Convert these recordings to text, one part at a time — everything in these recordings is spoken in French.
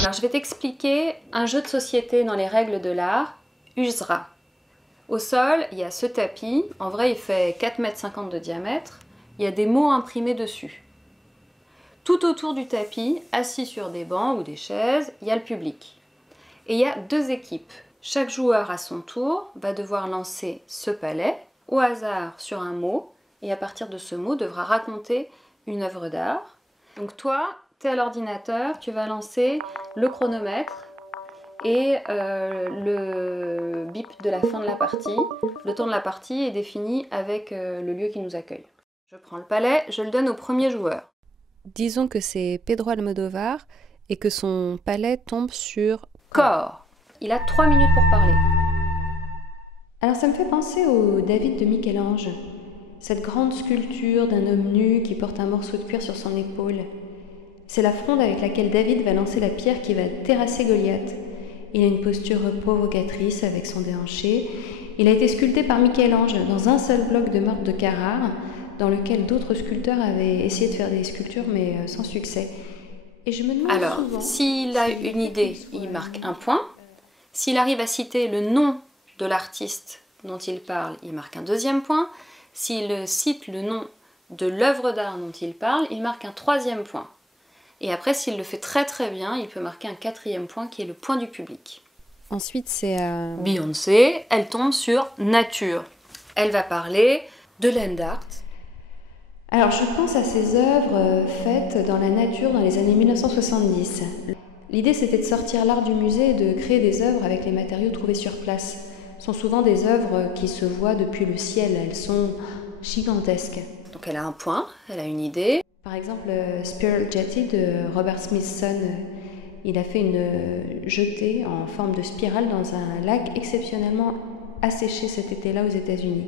Alors je vais t'expliquer un jeu de société dans les règles de l'art, Usra. Au sol, il y a ce tapis, en vrai il fait 4,50 m de diamètre, il y a des mots imprimés dessus. Tout autour du tapis, assis sur des bancs ou des chaises, il y a le public. Et il y a deux équipes. Chaque joueur à son tour va devoir lancer ce palais au hasard sur un mot et à partir de ce mot devra raconter une œuvre d'art. Donc toi, tu es à l'ordinateur, tu vas lancer le chronomètre et le bip de la fin de la partie. Le temps de la partie est défini avec le lieu qui nous accueille. Je prends le palais, je le donne au premier joueur. Disons que c'est Pedro Almodovar et que son palais tombe sur corps. Il a 3 minutes pour parler. Alors ça me fait penser au David de Michel-Ange, cette grande sculpture d'un homme nu qui porte un morceau de cuir sur son épaule. C'est la fronde avec laquelle David va lancer la pierre qui va terrasser Goliath. Il a une posture provocatrice avec son déhanché. Il a été sculpté par Michel-Ange dans un seul bloc de marbre de Carrare, dans lequel d'autres sculpteurs avaient essayé de faire des sculptures mais sans succès. Et je me demande alors, souvent, s'il a une idée, il marque un point. S'il arrive à citer le nom de l'artiste dont il parle, il marque un deuxième point. S'il cite le nom de l'œuvre d'art dont il parle, il marque un troisième point. Et après, s'il le fait très très bien, il peut marquer un quatrième point qui est le point du public. Ensuite, c'est Beyoncé, elle tombe sur nature. Elle va parler de land art. Alors je pense à ces œuvres faites dans la nature dans les années 1970. L'idée c'était de sortir l'art du musée et de créer des œuvres avec les matériaux trouvés sur place. Ce sont souvent des œuvres qui se voient depuis le ciel, elles sont gigantesques. Donc elle a un point, elle a une idée. Par exemple, Spiral Jetty de Robert Smithson, il a fait une jetée en forme de spirale dans un lac exceptionnellement asséché cet été-là aux États-Unis.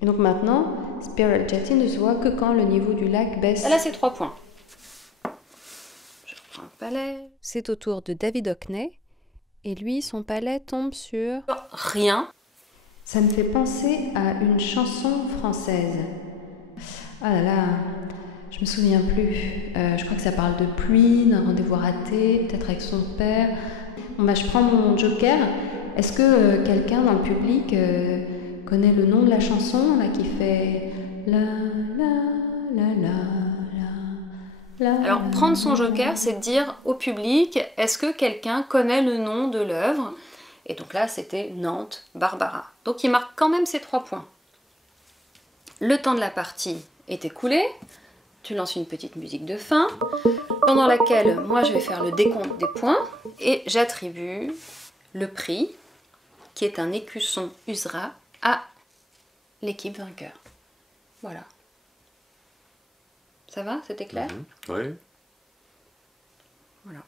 Et donc maintenant, Spiral Jetty ne se voit que quand le niveau du lac baisse. Elle a ses 3 points. Je reprends le palais. C'est au tour de David Hockney, et lui, son palais tombe sur rien. Ça me fait penser à une chanson française. Ah là là, je me souviens plus. Je crois que ça parle de pluie, d'un rendez-vous raté, peut-être avec son père. Bon bah je prends mon joker. Est-ce que quelqu'un dans le public connaît le nom de la chanson là qui fait la la la la la. Alors prendre son joker, c'est de dire au public, est-ce que quelqu'un connaît le nom de l'œuvre? Et donc là, c'était Nantes, Barbara. Donc il marque quand même ses 3 points. Le temps de la partie est écoulé. Tu lances une petite musique de fin, pendant laquelle moi je vais faire le décompte des points et j'attribue le prix, qui est un écusson Usra, à l'équipe vainqueur. Voilà. Ça va? C'était clair? Oui. Voilà.